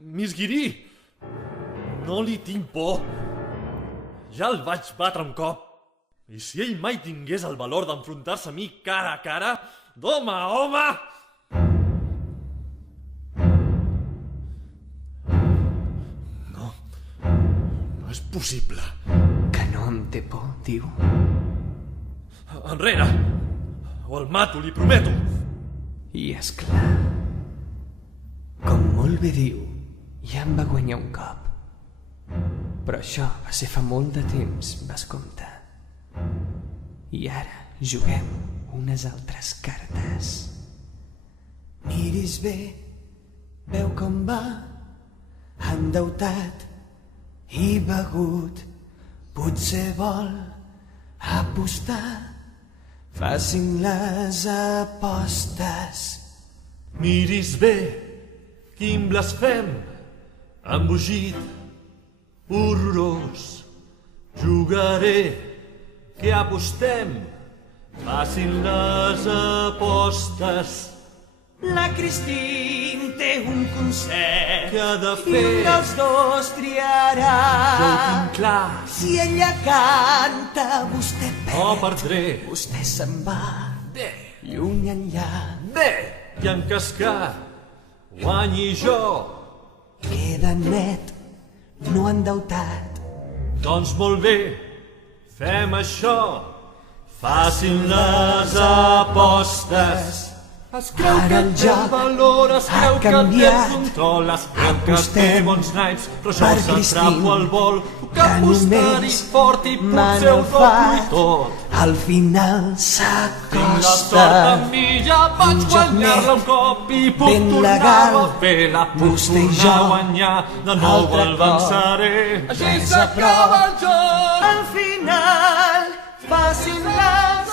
Misguirí! No li tinc por. Ja el vaig batre un cop. I si ell mai tingués el valor d'enfrontar-se a mi cara a cara, d'home a home... No. No és possible. Que no em té por, diu. Enrere! O el mato, li prometo. I és clar. Com molt bé diu, ja em va guanyar un cop. Però això va ser fa molt de temps, vas comptar. I ara juguem unes altres cartes. Miris bé, veu com va, endeutat i begut. Potser vol apostar, facin les apostes. Miris bé, quin blasfem, embogit, horrorós. Jugaré, que apostem, facin les apostes. La Christine té un concert Què ha de fer? i un dels dos triarà. Jo ho tinc clar. Si ella canta, vostè perd. No perdré. Vostè se'n va Bé, lluny enllà. bé. I en cas que guanyi jo, Queda net, no endeutat. doncs molt bé, fem això. Facin les apostes. Es creu Ara que el té joc valor, es ha creu que té canviat. control, es creu que té Apostem bons naips, però per jo s'atrapo al vol. Puc que apostar-hi només fort i potser ho manufat. dono tot. Al final Tinc la sort s'acosta. amb mi, ja vaig Un joc guanyar-la un net, cop i puc ben tornar legal. a fer-la, puc Vostè i tornar jo, a guanyar, de nou altre el cop. venceré. Així Res a s'acaba prop. el joc. Al final, facin les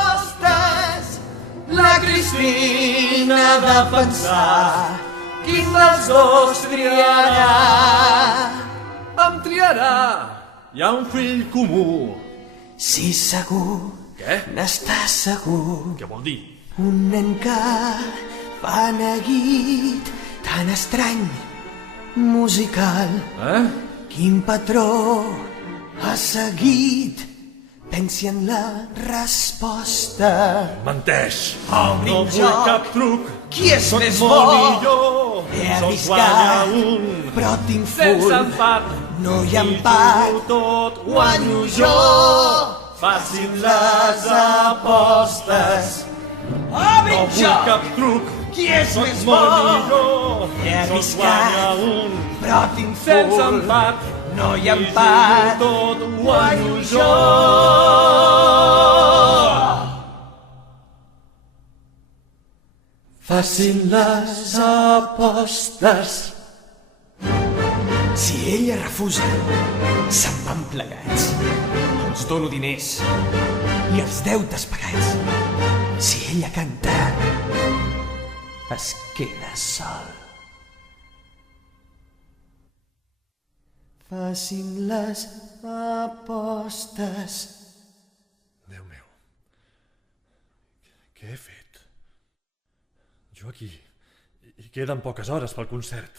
apostes. La Cristina ha de pensar quin dels dos triarà. Em triarà. Hi ha un fill comú. Sí, segur, Què? n'està segur. Què vol dir? Un nen que fa neguit tan estrany, musical. Quin patró ha seguit? Pensi en la resposta. Menteix. Obri No el vull joc. cap truc. Qui és Soc més molt bo? millor. He Sols arriscat, guanya un. però tinc Sense full. empat. No hi ha I empat. jugo tot, Guanyo jo. Facin les apostes. Obri No el vull joc. cap truc. Qui és Soc més molt bo? millor. He Sols arriscat, guanya un. però tinc Sense full. empat. No hi ha I empat. jugo tot, guanyo jo. Facin les apostes. Si ella refusa, se'n van plegats. Els dono diners i els deutes pagats. Si ella canta, es queda sol. Facin les apostes. Déu meu, què he fet? Jo aquí... I queden poques hores pel concert.